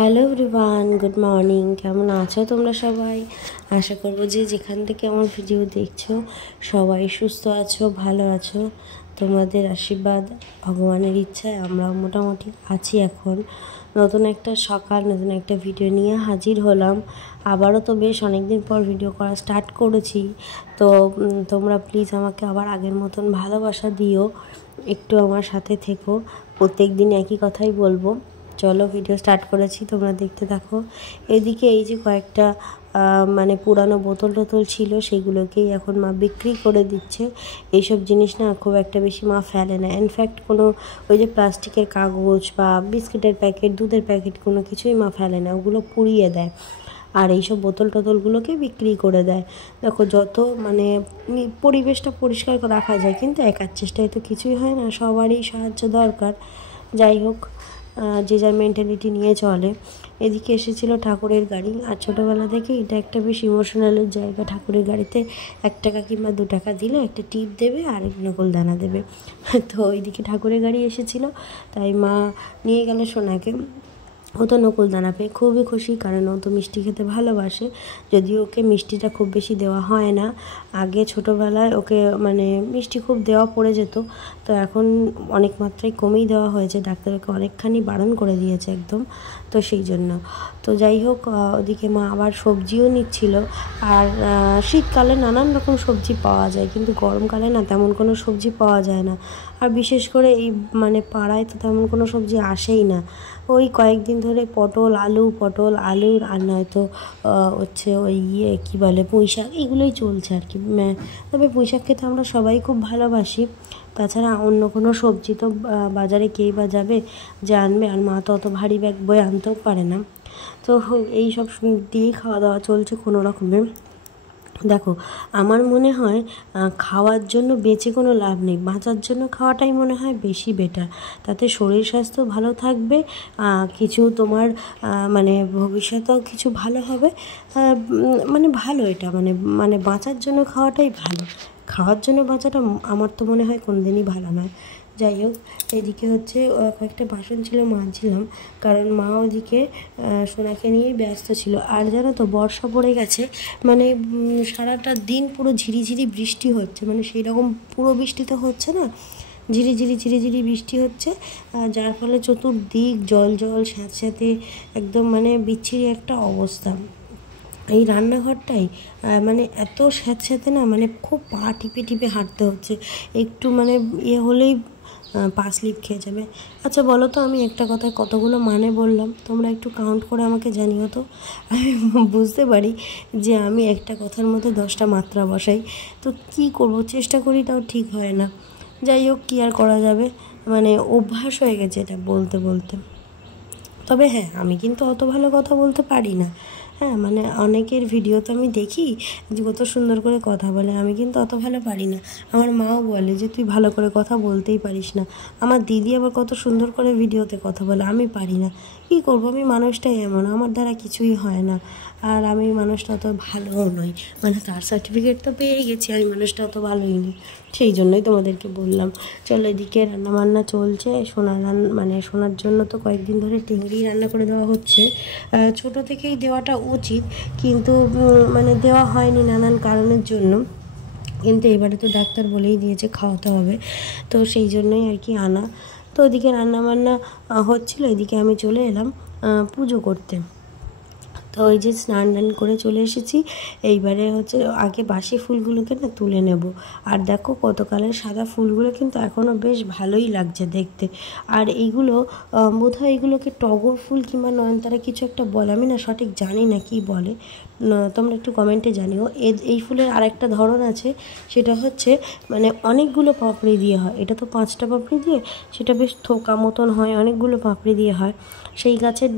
Hello everyone, good morning. কেমন আছো তোমরা সবাই? আশা করবো যে যেখান থেকে আমার ভিডিও দেখছো সবাই সুস্থ আছো, ভালো আছো। তোমাদের আশীর্বাদ, ভগবানের ইচ্ছায় আমরাও মোটামুটি আছি। এখন নতুন একটা সকাল, নতুন একটা ভিডিও নিয়ে হাজির হলাম। আবারও তো বেশ অনেকদিন পর ভিডিও করা স্টার্ট করেছি। তো তোমরা প্লিজ আমাকে আবার আগের মতন ভালোবাসা দিও, একটু আমার সাথে থেকো। প্রত্যেক দিন একই কথাই বলবো। চলো ভিডিও স্টার্ট করেছি, তোমরা দেখতে থাকো। এদিকে এই যে কয়েকটা পুরানো বোতল টোতল ছিল, সেগুলোকেই এখন মা বিক্রি করে দিচ্ছে। এইসব জিনিস না খুব একটা বেশি মা ফেলে না। ইনফ্যাক্ট কোনো ওই যে প্লাস্টিকের কাগজ বা বিস্কিটের প্যাকেট, দুধের প্যাকেট কোনো কিছুই মা ফেলে না, ওগুলো পুড়িয়ে দেয়। আর এইসব বোতল টোতলগুলোকে বিক্রি করে দেয়। দেখো, যত পরিবেশটা পরিষ্কার রাখা যায়, কিন্তু একার চেষ্টায় তো কিছুই হয় না, সবারই সাহায্য দরকার। যাই হোক, যে যার মেন্টালিটি নিয়ে চলে। এদিকে এসেছিলো ঠাকুরের গাড়ি, আর ছোটোবেলা থেকে এটা একটা বেশ ইমোশনালের জায়গা। ঠাকুরের গাড়িতে 1 টাকা কিংবা 2 টাকা দিলে একটা টিপ দেবে আর নকল দানা দেবে। তো ওইদিকে ঠাকুরের গাড়ি এসেছিলো, তাই মা নিয়ে গেল সোনাকে। ও তো নকুল দানা পেয়ে খুবই খুশি, কারণ ও তো মিষ্টি খেতে ভালোবাসে। যদিও ওকে মিষ্টিটা খুব বেশি দেওয়া হয় না। আগে ছোটোবেলায় ওকে মিষ্টি খুব দেওয়া পড়ে যেত, তো এখন অনেক মাত্রায় কমেই দেওয়া হয়েছে। ডাক্তার ওকে অনেকখানি বারণ করে দিয়েছে একদম। তো সেই জন্য তো যাই হোক, ওদিকে মা আবার সবজিও নিচ্ছিল। আর শীতকালে নানান রকম সবজি পাওয়া যায়, কিন্তু গরমকালে না তেমন কোনো সবজি পাওয়া যায় না। আর বিশেষ করে এই পাড়ায় তো তেমন কোনো সবজি আসেই না। ওই কয়েকদিন ধরে পটল আলুর, আর নয়তো হচ্ছে ওই কী বলে পুঁইশাক, এগুলোই চলছে আর কি। তবে পুঁইশাক খেতে আমরা সবাই খুব ভালোবাসি। তাছাড়া অন্য কোনো সবজি তো বাজারে কেই বা যাবে যে আনবে, আর মা তো অত ভারী ব্যাগ বয়ে আনতেও পারে না। তো এই সব দিয়েই খাওয়া দাওয়া চলছে কোনো রকমে। দেখো, আমার মনে হয় খাওয়ার জন্য বেঁচে কোনো লাভ নেই, বাঁচার জন্য খাওয়াটাই মনে হয় বেশি বেটার। তাতে শরীর স্বাস্থ্য ভালো থাকবে, কিছু তোমার ভবিষ্যতেও কিছু ভালো হবে। ভালো এটা বাঁচার জন্য খাওয়াটাই ভালো। খাওয়ার জন্য বাঁচাটা আমার তো মনে হয় কোনোদিনই ভালো নয়। যাই হোক, এদিকে হচ্ছে কয়েকটা বাসন ছিল মাজছিলাম, কারণ মা ওদিকে সোনাকে নিয়েই ব্যস্ত ছিল। আর জানো তো, বর্ষা পড়ে গেছে, সারাটা দিন পুরো ঝিরিঝিরি বৃষ্টি হচ্ছে। সেই রকম পুরো বৃষ্টি তো হচ্ছে না, ঝিরিঝিরি বৃষ্টি হচ্ছে, যার ফলে চতুর্দিক জল স্যাঁতস্যাঁতে একদম বিচ্ছিরি একটা অবস্থা। এই রান্নাঘরটাই এত স্যাঁতস্যাঁতে না, খুব পা টিপে টিপে হাঁটতে হচ্ছে। একটু হলেই পা স্লিপ খেয়ে যাবে। আচ্ছা বলো তো, আমি একটা কথায় কতগুলো বললাম? তোমরা একটু কাউন্ট করে আমাকে জানিও তো। আমি বুঝতে পারি যে আমি একটা কথার মধ্যে 10টা মাত্রা বসাই, তো কি করব, চেষ্টা করি, তাও ঠিক হয় না। যাই হোক, কী আর করা যাবে, অভ্যাস হয়ে গেছে এটা বলতে বলতে। তবে হ্যাঁ, আমি কিন্তু অত ভালো কথা বলতে পারি না। হ্যাঁ, অনেকের ভিডিও তো আমি দেখি যে কত সুন্দর করে কথা বলে, আমি কিন্তু অত ভালো পারি না। আমার মাও বলে যে তুই ভালো করে কথা বলতেই পারিস না। আমার দিদি আবার কত সুন্দর করে ভিডিওতে কথা বলে, আমি পারি না। কী করবো, আমি মানুষটাই এমন, আমার দ্বারা কিছুই হয় না। আর আমি মানুষটা অত ভালোও নই, তার সার্টিফিকেট তো পেয়ে গেছি, আমি মানুষটা অত ভালোই নই। সেই জন্যই তোমাদেরকে বললাম। চলো, এদিকে রান্নাবান্না চলছে। সোনার জন্য তো কয়েকদিন ধরে টেংরি রান্না করে দেওয়া হচ্ছে। ছোটো থেকেই দেওয়াটা উচিত, কিন্তু দেওয়া হয়নি নানান কারণের জন্য। কিন্তু এবারে তো ডাক্তার বলেই দিয়েছে খাওয়াতে হবে, তো সেই জন্যই আর কি আনা। তো ওদিকে রান্নাবান্না হচ্ছিলো, এদিকে আমি চলে এলাম পুজো করতে। তো ওই যে স্নান করে চলে এসেছি। এইবারে হচ্ছে আগে বাসি ফুলগুলোকে না তুলে নেব। আর দেখো, কত কালার সাদা ফুলগুলো কিন্তু এখনও বেশ ভালোই লাগছে দেখতে। আর এইগুলো বোধহয় এগুলোকে টগর ফুল কিংবা নয়নতারা কিছু একটা বলে, আমি না সঠিক জানি না কি বলে, তোমরা একটু কমেন্টে জানিও। এই ফুলের আরেকটা ধরন আছে, সেটা হচ্ছে অনেকগুলো পাপড়ি দিয়ে হয়। এটা তো 5টা পাপড়ি দিয়ে, সেটা বেশ থোকা মতন হয়, অনেকগুলো পাপড়ি দিয়ে হয়। সেই গাছের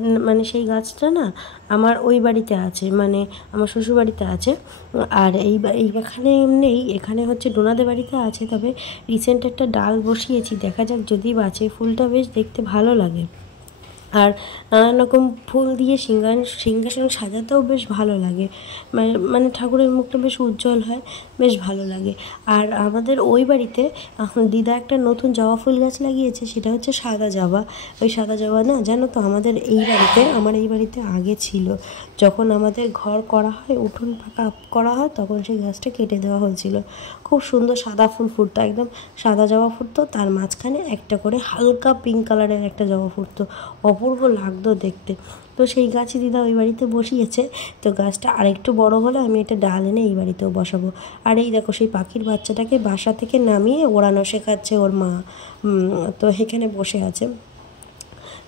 সেই গাছটা না আমার ওই বাড়িতে আছে, আমার শ্বশুর বাড়িতে আছে। আর এইখানে নেই, এখানে হচ্ছে ডোনাদের বাড়িতে আছে। তবে রিসেন্ট একটা ডাল বসিয়েছি, দেখা যাক যদি বাঁচে। ফুলটা বেশ দেখতে ভালো লাগে। আর নানান রকম ফুল দিয়ে সিংহাসন সাজাতেও বেশ ভালো লাগে, মানে ঠাকুরের মুখটা বেশ উজ্জ্বল হয়, বেশ ভালো লাগে। আর আমাদের ওই বাড়িতে এখন দিদা একটা নতুন জবা ফুল গাছ লাগিয়েছে, সেটা হচ্ছে সাদা জবা। ওই সাদা জবা না, জানো তো আমাদের আমার এই বাড়িতে আগে ছিল, যখন আমাদের ঘর করা হয়, উঠোন পাকা করা হয়, তখন সেই গাছটা কেটে দেওয়া হয়েছিল। খুব সুন্দর সাদা ফুল ফুটতো, একদম সাদা জবা ফুটতো, তার মাঝখানে একটা করে হালকা পিঙ্ক কালারের একটা জবা ফুটতো, অপূর্ব লাগতো দেখতে। তো সেই গাছই দিদা ওই বাড়িতে বসিয়েছে। তো গাছটা আরেকটু বড় হলে আমি এটা ডাল এনে এই বাড়িতেও বসাবো। আর এই দেখো সেই পাখির বাচ্চাটাকে বাসা থেকে নামিয়ে ওড়ানো শেখাচ্ছে ওর মা, তো এখানে বসে আছে।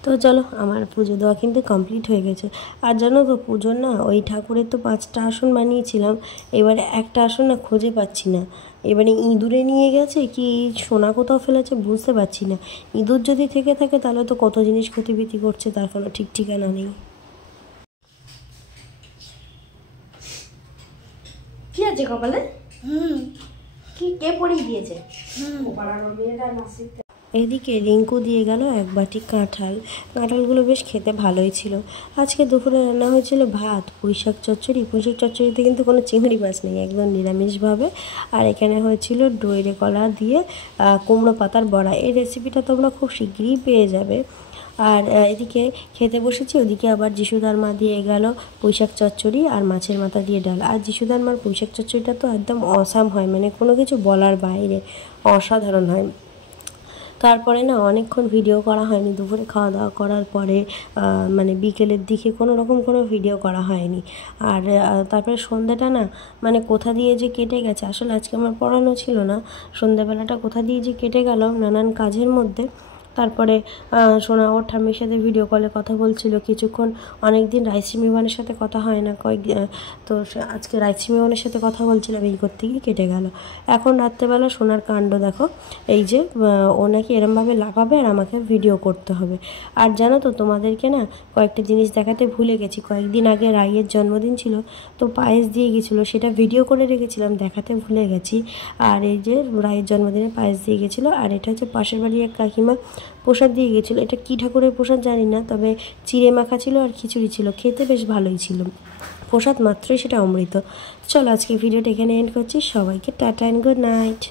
তো চলো, আমার পুজো দেওয়া কিন্তু কমপ্লিট হয়ে গেছে। আর জানো তো পুজোর না ওই ঠাকুরের তো 5টা আসন বানিয়েছিলাম, এবারে একটা আসন না খুঁজে পাচ্ছি না। এবারে ইঁদুরে নিয়ে গেছে কি সোনা কোথাও ফেলেছে বুঝতে পারছি না। ইঁদুর যদি থেকে থাকে তাহলে তো কত জিনিস ক্ষতিবিতি করছে, তার কোনো ঠিক ঠিকানা নেই। কি আছে কপালে? কি কে পরিয়ে দিয়েছে? এদিকে রিঙ্কু দিয়ে গেল 1 বাটি কাঁঠালগুলো বেশ খেতে ভালোই ছিল। আজকে দুপুরে রান্না হয়েছিল ভাত, পুঁইশাক চচ্চড়িতে কিন্তু কোনো চিংড়ি মাছ নেই, একদম নিরামিষভাবে। আর এখানে হয়েছিল দইরে কলা দিয়ে কুমড়ো পাতার বড়া। এই রেসিপিটা তোমরা খুব শিগগিরই পেয়ে যাবে। আর এদিকে খেতে বসেছি, ওদিকে আবার যিশুদার মা দিয়ে গেল পুঁইশাক চচ্চড়ি আর মাছের মাথা দিয়ে ডাল। আর যিশুদার মার পুঁইশাক চচ্চড়িটা তো একদম অসাম হয়, মানে কোনো কিছু বলার বাইরে, অসাধারণ হয়। তারপরে না অনেকক্ষণ ভিডিও করা হয়নি, দুপুরে খাওয়া দাওয়া করার পরে মানে বিকেলের দিকে কোনো ভিডিও করা হয়নি। আর তারপরে সন্ধ্যাটা না মানে কোথা দিয়ে যে কেটে গেছে, আসলে আজকে আমার পড়ানো ছিল না, সন্ধ্যাবেলাটা কোথা দিয়ে যে কেটে গেল নানান কাজের মধ্যে। তারপরে সোনা ওর ঠাম্মির সাথে ভিডিও কলে কথা বলছিল কিছুক্ষণ, অনেক দিন রাইসি মিমানের সাথে কথা হয় না, তো আজকে রাইসি মিমানের সাথে কথা বলছিলাম, এই করতে গিয়ে কেটে গেল। এখন রাত্রেবেলা সোনার কাণ্ড দেখো, এই যে ও নাকি এরমভাবে লাফাবে আর আমাকে ভিডিও করতে হবে। আর জানো তো তোমাদেরকে না কয়েকটা জিনিস দেখাতে ভুলে গেছি, কয়েকদিন আগে রাইয়ের জন্মদিন ছিল, তো পায়েস দিয়ে গেছিলো, সেটা ভিডিও করে রেখেছিলাম, দেখাতে ভুলে গেছি। আর এই যে রাইয়ের জন্মদিনে পায়েস দিয়ে গেছিলো। আর এটা হচ্ছে পাশের বাড়ি এক কাকিমা প্রসাদ দিয়ে গেছিলো, এটা কী ঠাকুরের প্রসাদ জানি না, তবে চিড়ে মাখা ছিল আর খিচুড়ি ছিল, খেতে বেশ ভালোই ছিল, প্রসাদ মাত্রই সেটা অমৃত। চলো আজকে ভিডিওটা এখানে এন্ড করছি, সবাইকে টাটা অ্যান্ড গুড নাইট।